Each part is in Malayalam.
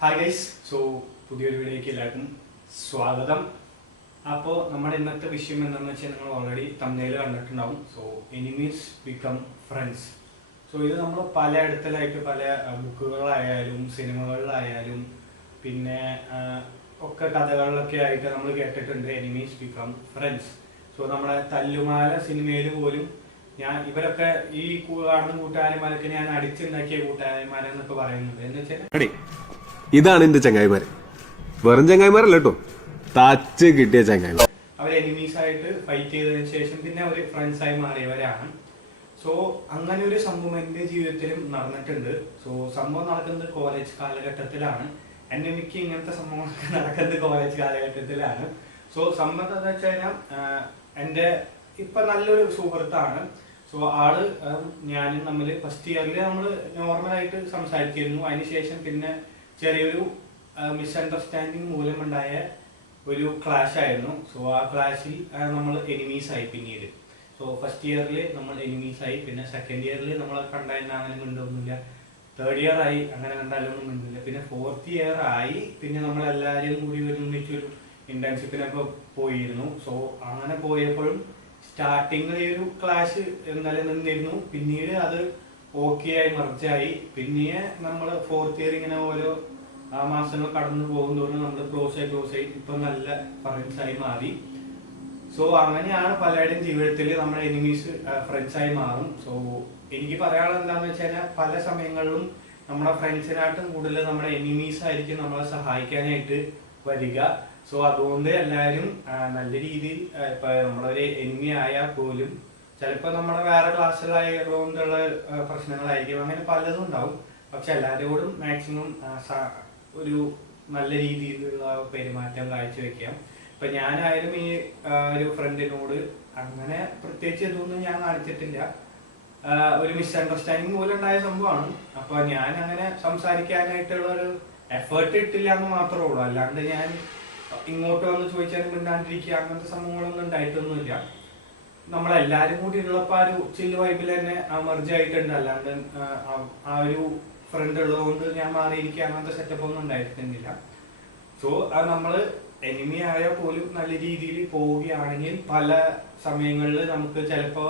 ഹായ് ഗൈസ് സോ പുതിയൊരു വീഡിയോയ്ക്ക് എല്ലാവർക്കും സ്വാഗതം. അപ്പോൾ നമ്മുടെ ഇന്നത്തെ വിഷയം എന്താണെന്ന് വെച്ചാൽ നിങ്ങൾ ഓൾറെഡി തമ്മിൽ കണ്ടിട്ടുണ്ടാവും. So enemies become friends so ഇത് നമ്മൾ പലയിടത്തിലായിട്ട് പല ബുക്കുകളായാലും സിനിമകളിലായാലും പിന്നെ ഒക്കെ കഥകളിലൊക്കെ ആയിട്ട് നമ്മൾ കേട്ടിട്ടുണ്ട് എനിമീസ് ബിക്കം ഫ്രണ്ട്സ് സോ നമ്മുടെ തല്ലുമാല സിനിമയിൽ പോലും ഞാൻ ഇവരൊക്കെ ഈ കാണുന്ന കൂട്ടുകാരന്മാരൊക്കെ ഞാൻ അടിച്ചുണ്ടാക്കിയ കൂട്ടുകാരന്മാരെന്നൊക്കെ പറയുന്നുണ്ട് എന്ന് വെച്ചാൽ ഇതാണ് എന്റെ ചങ്ങായിമാര്. വെറും ചങ്ങായിമാരല്ല കേട്ടോ. തച്ച് കിട്ടിയ ചങ്ങായിമാർ അവർ എനിമീസ് ആയിട്ട് ഫൈറ്റ് ചെയ്തതിനു ശേഷം പിന്നെ അവർ ഫ്രണ്ട്സ് ആയി മാറിയവരാണ്. സോ അങ്ങനെ ഒരു സംഭവം എന്റെ ജീവിതത്തിലും നടന്നിട്ടുണ്ട്. സോ സംഭവം നടക്കുന്നത് കോളേജ് കാലഘട്ടത്തിലാണ്. എന്നെ മിക്ക ഇങ്ങനത്തെ സംഭവങ്ങളൊക്കെ നടക്കുന്നത് കോളേജ് കാലഘട്ടത്തിലാണ്. സോ സംഭവം എന്താ വെച്ച് കഴിഞ്ഞാൽ എന്റെ ഇപ്പൊ നല്ലൊരു സുഹൃത്താണ്. സോ ആൾ ഞാനും തമ്മിൽ ഫസ്റ്റ് ഇയറിൽ നമ്മൾ നോർമലായിട്ട് സംസാരിച്ചിരുന്നു. അതിനുശേഷം പിന്നെ ചെറിയൊരു മിസ്അണ്ടർസ്റ്റാൻഡിങ് മൂലമുണ്ടായ ഒരു ക്ലാഷ് ആയിരുന്നു. സോ ആ ക്ലാഷിൽ നമ്മൾ എനിമീസ് ആയി പിന്നീട്. സോ ഫസ്റ്റ് ഇയറിൽ നമ്മൾ എനിമീസ് ആയി. പിന്നെ സെക്കൻഡ് ഇയറിൽ നമ്മൾ കണ്ടായിരുന്ന അങ്ങനെ മിണ്ടൊന്നുമില്ല തേർഡ് ഇയർ ആയി അങ്ങനെ കണ്ടാലൊന്നും മിണ്ടില്ല പിന്നെ ഫോർത്ത് ഇയർ ആയി പിന്നെ നമ്മൾ എല്ലാവരും കൂടി ഒരുമിച്ച് ഒരു ഇന്റേൺഷിപ്പിനൊക്കെ പോയിരുന്നു. സോ അങ്ങനെ പോയപ്പോഴും സ്റ്റാർട്ടിങ്ങിൽ ഒരു ക്ലാഷ് നിലനിന്നിരുന്നു. പിന്നീട് അത് ഓക്കെ ആയി മറിച്ചായി. പിന്നെ നമ്മൾ ഫോർത്ത് ഇയർ ഇങ്ങനെ ഓരോ ആ മാസങ്ങൾ കടന്നു പോകുന്നതോടെ നമ്മൾ ക്ലോസ് ആയി ക്ലോസ് ആയി ഇപ്പൊ നല്ല ഫ്രണ്ട്സ് ആയി മാറി. സോ അങ്ങനെയാണ് പലരുടെയും ജീവിതത്തിൽ നമ്മുടെ എനിമീസ് ഫ്രണ്ട്സ് ആയി മാറും. സോ എനിക്ക് പറയാനുള്ളത് എന്താണെന്ന് കഴിഞ്ഞാൽ പല സമയങ്ങളിലും നമ്മുടെ ഫ്രണ്ട്സിനായിട്ടും കൂടുതൽ നമ്മുടെ എനിമീസ് ആയിരിക്കും നമ്മളെ സഹായിക്കാനായിട്ട് വരിക. സോ അതുകൊണ്ട് എല്ലാവരും നല്ല രീതിയിൽ ഇപ്പൊ നമ്മളൊരു എനിമി ആയാൽ പോലും ചിലപ്പോൾ നമ്മുടെ വേറെ ക്ലാസ്സിലായതുകൊണ്ടുള്ള ആ, പ്രശ്നങ്ങളായിരിക്കും. അങ്ങനെ പലതും ഉണ്ടാവും. പക്ഷെ എല്ലാവരോടും മാക്സിമം ഒരു നല്ല രീതിയിലുള്ള പെരുമാറ്റം കാഴ്ചവെക്കാം. ഇപ്പം ഞാനായാലും ഈ ഒരു ഫ്രണ്ടിനോട് അങ്ങനെ പ്രത്യേകിച്ച് ഇതൊന്നും ഞാൻ കാണിച്ചിട്ടില്ല. ഒരു മിസ്അണ്ടർസ്റ്റാൻഡിങ് പോലെ ഉണ്ടായ സംഭവമാണ്. അപ്പോൾ ഞാൻ അങ്ങനെ സംസാരിക്കാനായിട്ടുള്ള ഒരു എഫേർട്ട് ഇട്ടില്ല എന്ന് മാത്രമേ ഉള്ളൂ. അല്ലാണ്ട് ഞാൻ ഇങ്ങോട്ട് വന്ന് ചോദിച്ചാലും മിണ്ടാണ്ടിരിക്കുക അങ്ങനത്തെ സംഭവങ്ങളൊന്നും ഉണ്ടായിട്ടൊന്നുമില്ല. നമ്മളെല്ലാരും കൂടി ഉള്ളപ്പോ ആ ഒരു ചില്ല് വൈബിൽ തന്നെ മെർജ് ആയിട്ടുണ്ട്. അല്ലാണ്ട് ആ, ഒരു ഫ്രണ്ട് ഉള്ളതുകൊണ്ട് ഞാൻ മാറിയിരിക്കുക അങ്ങനത്തെ സെറ്റപ്പ് ഒന്നും ഉണ്ടായിരുന്നില്ല. സോ അത് നമ്മൾ എനിമി ആയ പോലും നല്ല രീതിയിൽ പോവുകയാണെങ്കിൽ പല സമയങ്ങളിൽ നമുക്ക് ചിലപ്പോ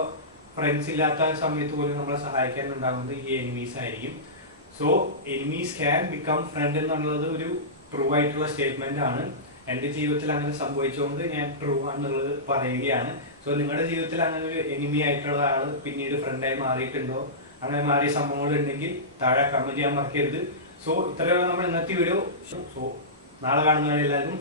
ഫ്രണ്ട്സ് ഇല്ലാത്ത സമയത്ത് പോലും നമ്മളെ സഹായിക്കാൻ ഉണ്ടാകുന്നത് ഈ എനിമീസ് ആയിരിക്കും. So enemies can become friend എന്നുള്ളത് ഒരു ട്രൂ ആയിട്ടുള്ള സ്റ്റേറ്റ്മെന്റ് ആണ്. എന്റെ ജീവിതത്തിൽ അങ്ങനെ സംഭവിച്ചുകൊണ്ട് ഞാൻ ട്രൂ ആണെന്നുള്ളത് പറയുകയാണ്. സോ നിങ്ങളുടെ ജീവിതത്തിൽ അങ്ങനെ ഒരു എനിമി ആയിട്ടുള്ള ആൾ പിന്നീട് ഫ്രണ്ടായി മാറിയിട്ടുണ്ടോ? അങ്ങനെ മാറിയ സംഭവങ്ങൾ ഉണ്ടെങ്കിൽ താഴെ കമന്റ് ചെയ്യാൻ മറക്കരുത്. സോ ഇത്രയുള്ള നമ്മൾ ഇന്നത്തെ വീഡിയോ സോ നാളെ കാണുന്നവരെല്ലാവരും